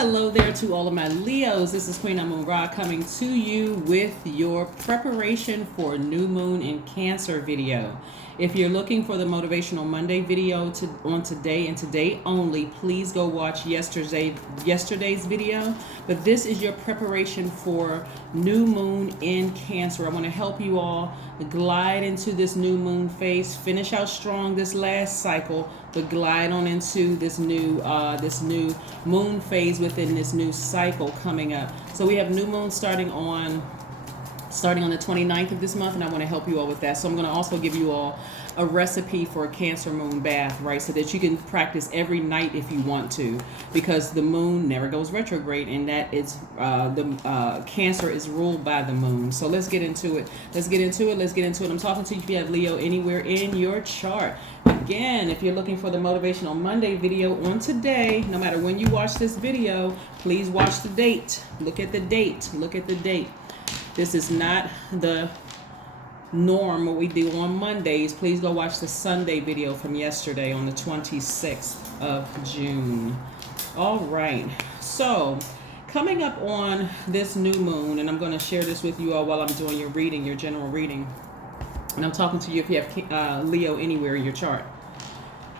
Hello there to all of my Leos. This is Queen Amun Ra coming to you with your preparation for new moon in Cancer video. If you're looking for the Motivational Monday video on today and today only, please go watch yesterday's video. But this is your preparation for new moon in Cancer. I want to help you all glide into this new moon phase, finish out strong this last cycle, but glide on into this new moon phase within this new cycle coming up. So we have new moon starting on the 29th of this month, and I want to help you all with that. So I'm going to also give you all a recipe for a Cancer moon bath, right? So that you can practice every night if you want to, because the moon never goes retrograde, and that is Cancer is ruled by the moon. So let's get into it. I'm talking to you if you have Leo anywhere in your chart. Again, if you're looking for the Motivational Monday video on today, no matter when you watch this video, please watch the date. Look at the date. This is not the norm what we do on Mondays. Please go watch the Sunday video from yesterday on the 26th of June. All right. So coming up on this new moon, and I'm going to share this with you all while I'm doing your reading, your general reading. And I'm talking to you if you have Leo anywhere in your chart.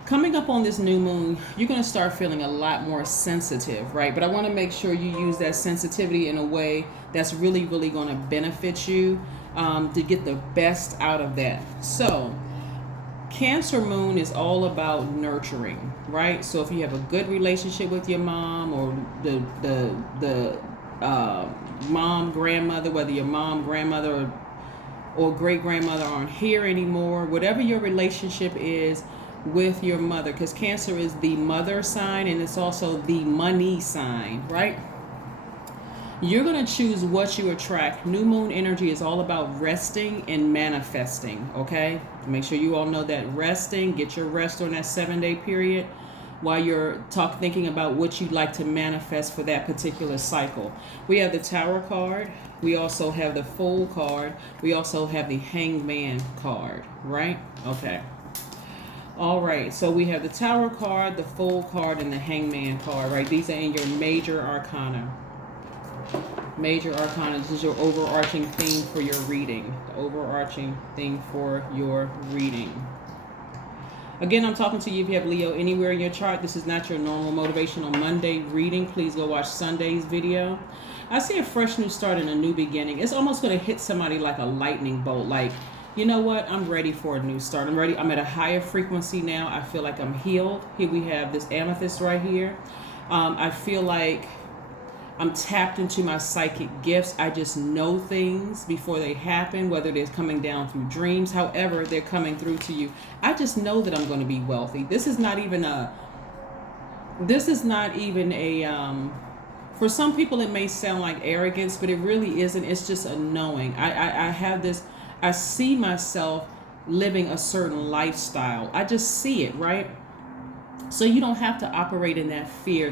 Coming up on this new moon, you're going to start feeling a lot more sensitive, right? But I want to make sure you use that sensitivity in a way that's really, really going to benefit you to get the best out of that. So Cancer moon is all about nurturing, right? So if you have a good relationship with your mom, or the mom, grandmother, whether your mom, grandmother, or great grandmother aren't here anymore, whatever your relationship is with your mother, because Cancer is the mother sign and it's also the money sign, right? You're going to choose what you attract. New moon energy is all about resting and manifesting, okay? Make sure you all know that resting, get your rest on that 7-day period while you're thinking about what you'd like to manifest for that particular cycle. We have the Tower card. We also have the Fool card. We also have the Hangman card, right? Okay. All right, so we have the Tower card, the Fool card, and the Hangman card, right? These are in your major arcana. Major arcana, this is your overarching theme for your reading. The overarching thing for your reading. Again, I'm talking to you if you have Leo anywhere in your chart. This is not your normal Motivational Monday reading. Please go watch Sunday's video. I see a fresh new start and a new beginning. It's almost going to hit somebody like a lightning bolt, like, you know what? I'm ready for a new start. I'm ready. I'm at a higher frequency now. I feel like I'm healed. Here we have this amethyst right here. I feel like I'm tapped into my psychic gifts. I just know things before they happen, whether they're coming down through dreams, however they're coming through to you. I just know that I'm going to be wealthy. This is not even a, for some people it may sound like arrogance, but it really isn't. It's just a knowing. I have this, I see myself living a certain lifestyle. I just see it, right? So you don't have to operate in that fear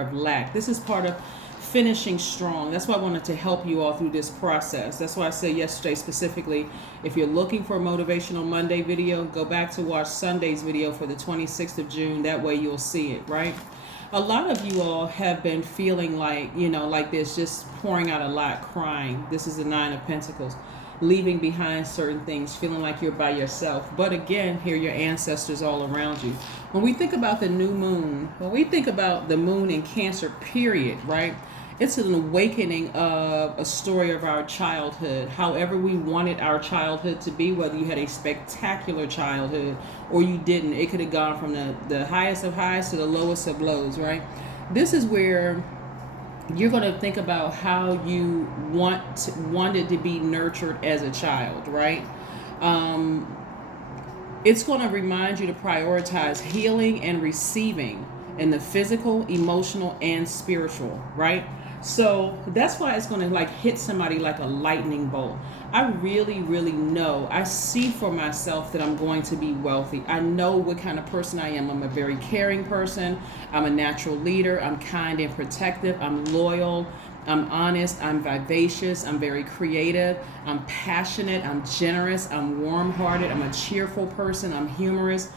of lack. This is part of finishing strong. That's why I wanted to help you all through this process. That's why I said yesterday specifically, if you're looking for a Motivational Monday video, go back to watch Sunday's video for the 26th of June. That way you'll see it, right? A lot of you all have been feeling like, like this, just pouring out a lot, crying. This is the 9 of Pentacles. Leaving behind certain things, feeling like you're by yourself. But again, here are your ancestors all around you. When we think about the new moon, when we think about the moon in Cancer, period, right? It's an awakening of a story of our childhood, however we wanted our childhood to be, whether you had a spectacular childhood or you didn't. It could have gone from the highest of highs to the lowest of lows, right? This is where you're going to think about how you wanted to be nurtured as a child, right? It's going to remind you to prioritize healing and receiving in the physical, emotional, and spiritual, right? So that's why it's going to like hit somebody like a lightning bolt. I really, really know. I see for myself that I'm going to be wealthy. I know what kind of person I am. I'm a very caring person. I'm a natural leader. I'm kind and protective. I'm loyal. I'm honest. I'm vivacious. I'm very creative. I'm passionate. I'm generous. I'm warm-hearted. I'm a cheerful person. I'm humorous.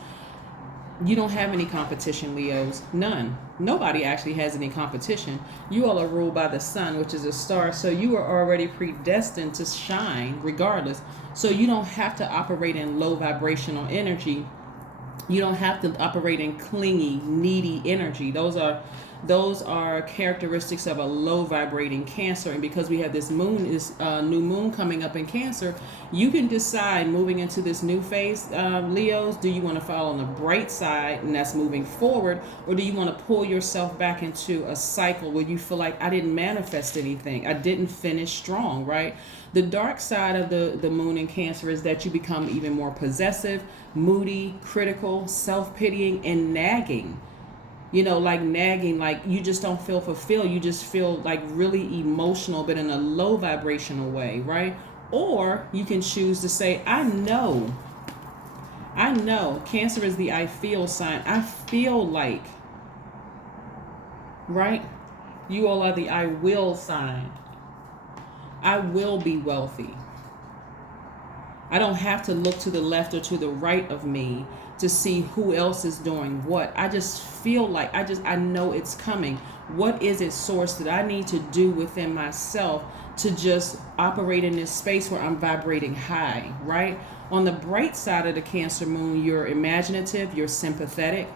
You don't have any competition, Leos. None. Nobody actually has any competition. You all are ruled by the sun, which is a star. So you are already predestined to shine regardless. So you don't have to operate in low vibrational energy. You don't have to operate in clingy, needy energy. Those are characteristics of a low vibrating Cancer. And because we have this new moon coming up in Cancer, you can decide moving into this new phase, Leos, do you want to follow on the bright side and that's moving forward, or do you want to pull yourself back into a cycle where you feel like I didn't manifest anything, I didn't finish strong, right? The dark side of the moon in Cancer is that you become even more possessive, moody, critical, self-pitying, and nagging. Like nagging, like you just don't feel fulfilled. You just feel like really emotional, but in a low vibrational way, right? Or you can choose to say, I know. Cancer is the I feel sign. I feel like, right? You all are the I will sign. I will be wealthy. I don't have to look to the left or to the right of me to see who else is doing what. I just feel like I know it's coming. What is it, source, that I need to do within myself to just operate in this space where I'm vibrating high, right? On the bright side of the Cancer moon, you're imaginative, you're sympathetic,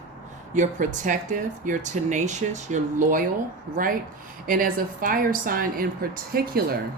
you're protective, you're tenacious, you're loyal, right? And as a fire sign in particular,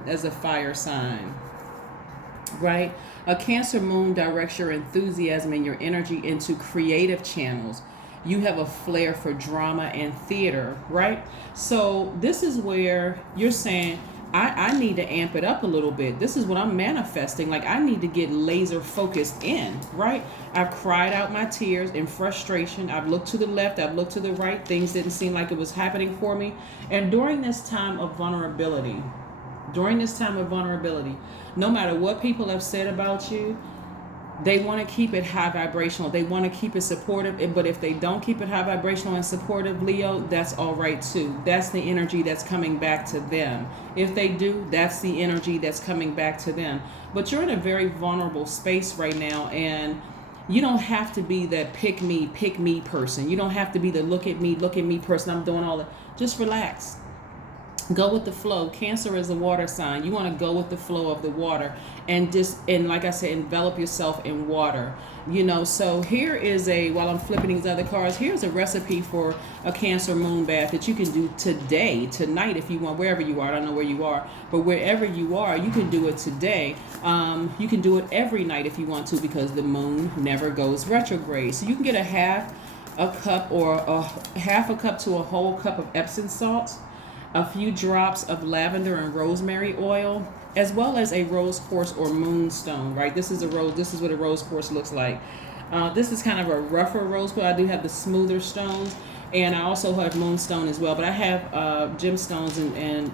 right? A Cancer moon directs your enthusiasm and your energy into creative channels. You have a flair for drama and theater, right? So this is where you're saying, I need to amp it up a little bit. This is what I'm manifesting. Like, I need to get laser focused in, right? I've cried out my tears in frustration. I've looked to the left. I've looked to the right. Things didn't seem like it was happening for me. And during this time of vulnerability, no matter what people have said about you, they want to keep it high vibrational. They want to keep it supportive. But if they don't keep it high vibrational and supportive, Leo, that's all right too. That's the energy that's coming back to them. If they do, that's the energy that's coming back to them. But you're in a very vulnerable space right now, and you don't have to be that pick me person. You don't have to be the look at me person. I'm doing all that. Just relax. Go with the flow. Cancer is a water sign. You want to go with the flow of the water and like I said, envelop yourself in water. So here is while I'm flipping these other cards, here's a recipe for a Cancer moon bath that you can do tonight if you want, wherever you are. I don't know where you are, but wherever you are, you can do it today. You can do it every night if you want to, because the moon never goes retrograde. So you can get a half a cup to a whole cup of Epsom salts, a few drops of lavender and rosemary oil, as well as a rose quartz or moonstone, right? This is what a rose quartz looks like. This is kind of a rougher rose quartz. I do have the smoother stones, and I also have moonstone as well, but I have gemstones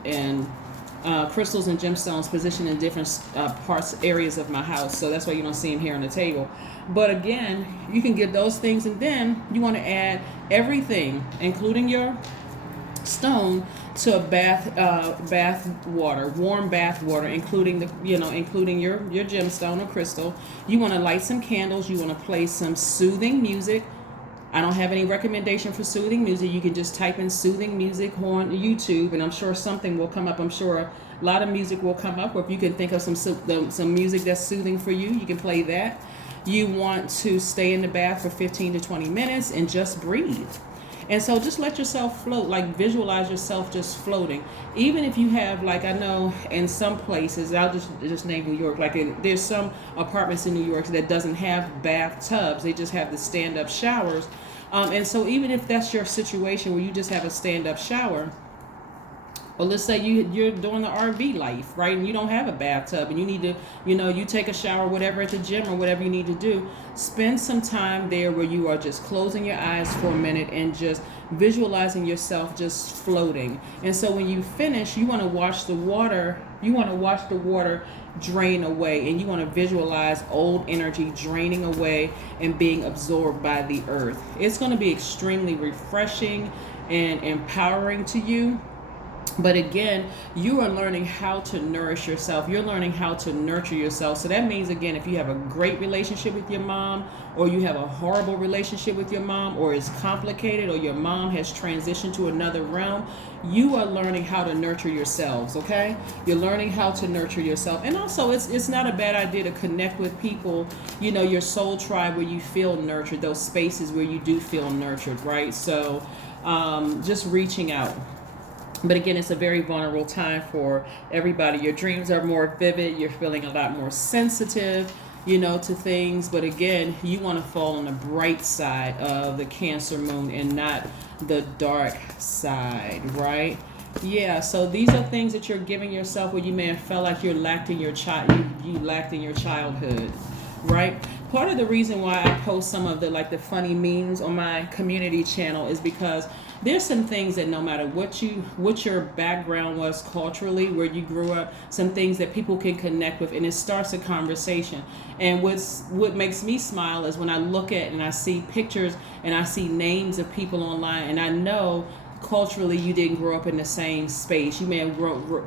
and crystals and gemstones positioned in different areas of my house, so that's why you don't see them here on the table. But again, you can get those things, and then you want to add everything, including your stone, to a warm bath water, including your gemstone or crystal. You want to light some candles. You want to play some soothing music. I don't have any recommendation for soothing music. You can just type in soothing music on YouTube, and I'm sure something will come up. I'm sure a lot of music will come up, or if you can think of some music that's soothing for you, you can play that. You want to stay in the bath for 15 to 20 minutes and just breathe. And so just let yourself float, like visualize yourself just floating. Even if you have, like, I know in some places, I'll just name New York, there's some apartments in New York that doesn't have bathtubs. They just have the stand-up showers. And so even if that's your situation where you just have a stand-up shower, or let's say you're doing the RV life, right? And you don't have a bathtub, and you need to, you take a shower, whatever, at the gym or whatever you need to do. Spend some time there where you are just closing your eyes for a minute and just visualizing yourself just floating. And so when you finish, you want to watch the water. You want to watch the water drain away, and you want to visualize old energy draining away and being absorbed by the earth. It's going to be extremely refreshing and empowering to you. But again, you are learning how to nourish yourself. You're learning how to nurture yourself. So that means, again, if you have a great relationship with your mom, or you have a horrible relationship with your mom, or it's complicated, or your mom has transitioned to another realm, you are learning how to nurture yourselves, okay? You're learning how to nurture yourself. And also, it's not a bad idea to connect with people, your soul tribe, where you feel nurtured, those spaces where you do feel nurtured, right? So just reaching out. But again, it's a very vulnerable time for everybody. Your dreams are more vivid. You're feeling a lot more sensitive, to things. But again, you want to fall on the bright side of the Cancer moon and not the dark side, right? Yeah, so these are things that you're giving yourself where you may have felt like you lacked in your childhood, right? Part of the reason why I post some of the funny memes on my community channel is because there's some things that no matter what your background was culturally, where you grew up, some things that people can connect with, and it starts a conversation. And what makes me smile is when I look at and I see pictures and I see names of people online, and I know culturally you didn't grow up in the same space. You may have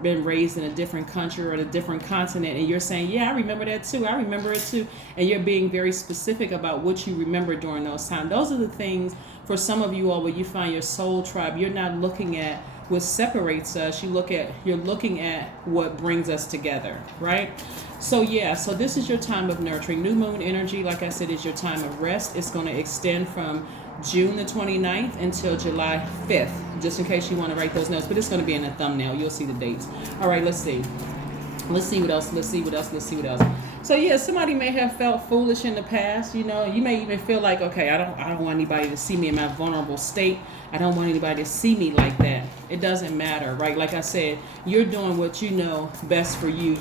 been raised in a different country or in a different continent, and you're saying, yeah, I remember that too. I remember it too. And you're being very specific about what you remember during those times. Those are the things for some of you all where you find your soul tribe. You're not looking at what separates us. You're looking at what brings us together, right? So this is your time of nurturing. New moon energy, like I said, is your time of rest. It's going to extend from June the 29th until July 5th, just in case you want to write those notes. But it's going to be in the thumbnail. You'll see the dates. All right, let's see. Let's see what else. So somebody may have felt foolish in the past. You may even feel like, okay, I don't want anybody to see me in my vulnerable state. I don't want anybody to see me like that. It doesn't matter, right? Like I said, you're doing what you know best for you.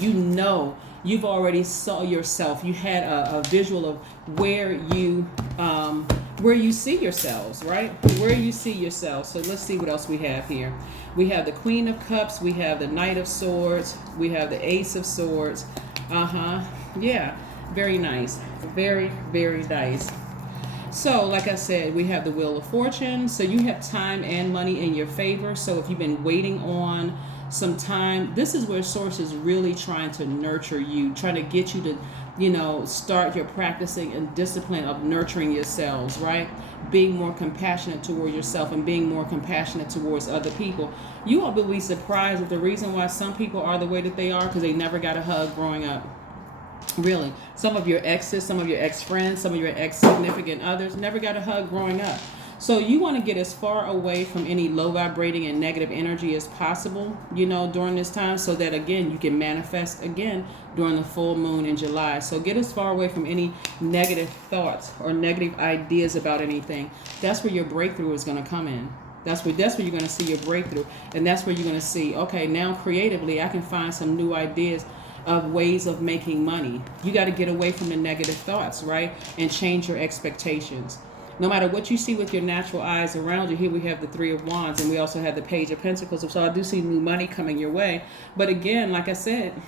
You've already saw yourself. You had a visual of where you see yourselves, right? Where you see yourselves. So let's see what else we have here. We have the Queen of Cups. We have the Knight of Swords. We have the Ace of Swords. Yeah, very nice. Very, very nice. So, like I said, we have the Wheel of Fortune. So you have time and money in your favor. So if you've been waiting on some time, this is where Source is really trying to nurture you, trying to get you to, start your practicing and discipline of nurturing yourselves, right? Being more compassionate toward yourself and being more compassionate towards other people. You all will be surprised at the reason why some people are the way that they are, because they never got a hug growing up. Really. Some of your exes, some of your ex-friends, some of your ex-significant others never got a hug growing up. So you want to get as far away from any low vibrating and negative energy as possible, during this time, so that, again, you can manifest again during the full moon in July. So get as far away from any negative thoughts or negative ideas about anything. That's where your breakthrough is going to come in. That's where you're going to see your breakthrough. And that's where you're going to see, okay, now creatively, I can find some new ideas of ways of making money. You got to get away from the negative thoughts, right? And change your expectations. No matter what you see with your natural eyes around you, here we have the Three of Wands, and we also have the Page of Pentacles. So I do see new money coming your way. But again, like I said,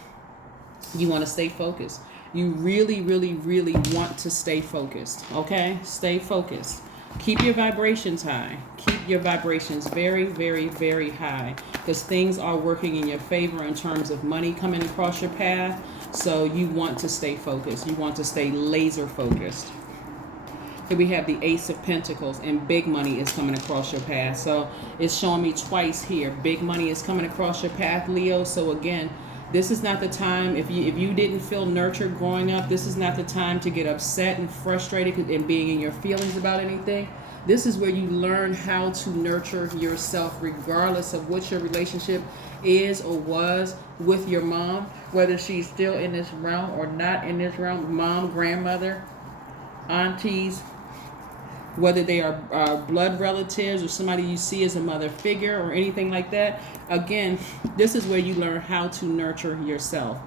you want to stay focused. You really, really, really want to stay focused, okay? Stay focused. Keep your vibrations high. Keep your vibrations very, very, very high, because things are working in your favor in terms of money coming across your path. So you want to stay focused. You want to stay laser focused. Here we have the Ace of Pentacles, and big money is coming across your path. So it's showing me twice here. Big money is coming across your path, Leo. So again, this is not the time, if you didn't feel nurtured growing up, this is not the time to get upset and frustrated and being in your feelings about anything. This is where you learn how to nurture yourself, regardless of what your relationship is or was with your mom, whether she's still in this realm or not in this realm. Mom, grandmother, aunties, whether they are blood relatives or somebody you see as a mother figure or anything like that. Again, this is where you learn how to nurture yourself.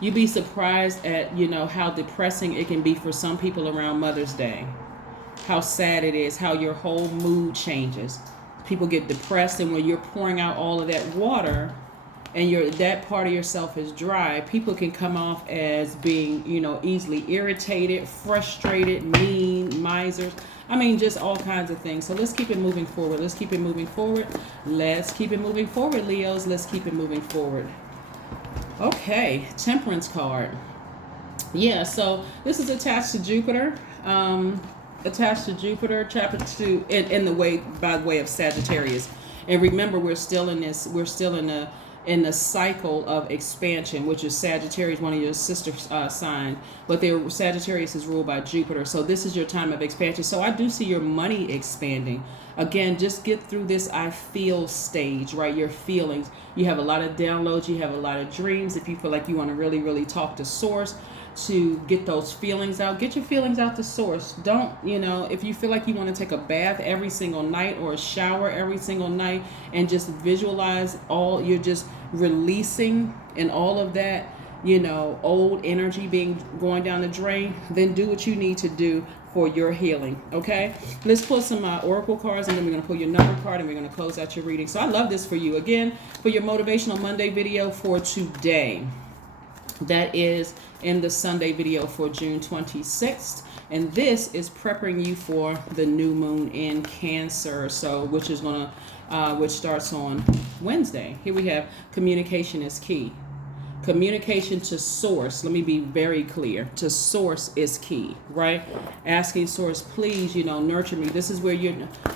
You'd be surprised at, how depressing it can be for some people around Mother's Day. How sad it is, how your whole mood changes. People get depressed, and when you're pouring out all of that water and that part of yourself is dry, people can come off as being, easily irritated, frustrated, mean, misers. I mean, just all kinds of things. So let's keep it moving forward. Let's keep it moving forward. Let's keep it moving forward, Leos. Let's keep it moving forward. Okay, Temperance card. Yeah, so this is attached to Jupiter. Attached to Jupiter, chapter 2, in the way, by way of Sagittarius. And remember, we're still in the cycle of expansion, which is Sagittarius, one of your sister sign, but Sagittarius is ruled by Jupiter. So this is your time of expansion. So I do see your money expanding. Again, just get through this I feel stage, right? Your feelings. You have a lot of downloads. You have a lot of dreams. If you feel like you want to really, really talk to source to get those feelings out, get your feelings out to source. Don't, if you feel like you want to take a bath every single night or a shower every single night and just visualize you're just releasing and all of that, old energy going down the drain, then do what you need to do for your healing. Okay, let's pull some oracle cards, and then we're going to pull your number card, and we're going to close out your reading. So I love this for you. Again, for your Motivational Monday video for today, that is in the Sunday video for June 26th. And this is prepping you for the new moon in Cancer. So which starts on Wednesday. Here we have communication is key. Communication to source. Let me be very clear. To source is key, right? Asking source, please, nurture me. This is where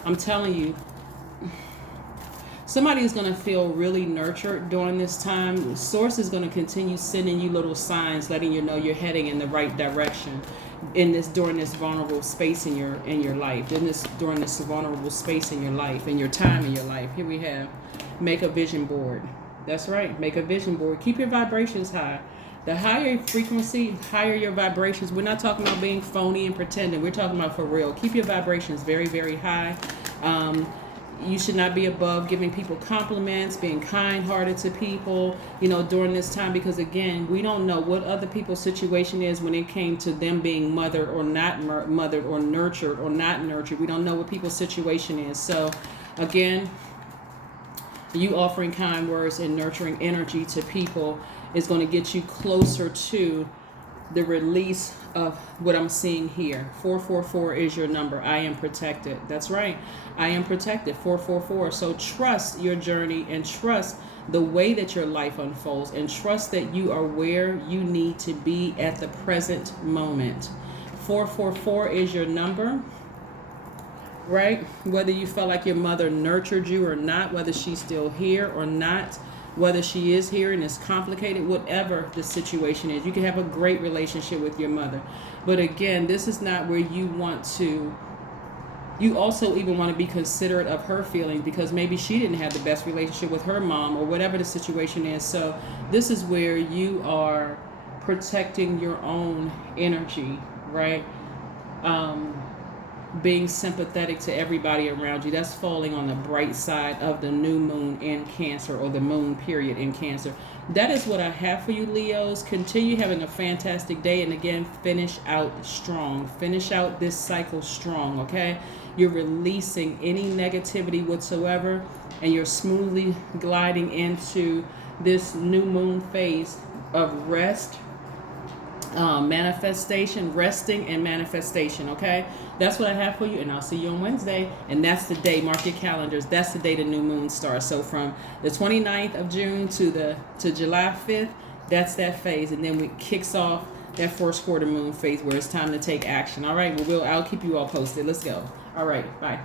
I'm telling you, somebody is going to feel really nurtured during this time. Source is going to continue sending you little signs, letting you know you're heading in the right direction during this vulnerable space in your life, during this vulnerable space in your life, in your time in your life. Here we have make a vision board. That's right. Make a vision board. Keep your vibrations high. The higher frequency, higher your vibrations. We're not talking about being phony and pretending. We're talking about for real. Keep your vibrations very, very high. You should not be above giving people compliments, being kind-hearted to people, during this time, because again, we don't know what other people's situation is when it came to them being mothered or not mothered, or nurtured or not nurtured. We don't know what people's situation is. So again, you offering kind words and nurturing energy to people is going to get you closer to the release of what I'm seeing here. 444 is your number. I am protected. That's right. I am protected. 444. So trust your journey and trust the way that your life unfolds, and trust that you are where you need to be at the present moment. 444 is your number. Right? Whether you felt like your mother nurtured you or not, whether she's still here or not, whether she is here and it's complicated, whatever the situation is, you can have a great relationship with your mother. But again, this is not where you also even want to be considerate of her feelings, because maybe she didn't have the best relationship with her mom or whatever the situation is. So this is where you are protecting your own energy, right? Being sympathetic to everybody around you. That's falling on the bright side of the new moon in Cancer, or the moon period in Cancer. That is what I have for you, Leos. Continue having a fantastic day, and again, finish out strong. Finish out this cycle strong, okay? You're releasing any negativity whatsoever, and you're smoothly gliding into this new moon phase of rest, manifestation, resting and manifestation. Okay, that's what I have for you, and I'll see you on Wednesday. And that's the day, mark your calendars, that's the day the new moon starts. So from the 29th of June to July 5th, that's that phase, and then it kicks off that first quarter moon phase where it's time to take action. All right, I'll keep you all posted. Let's go. All right, bye.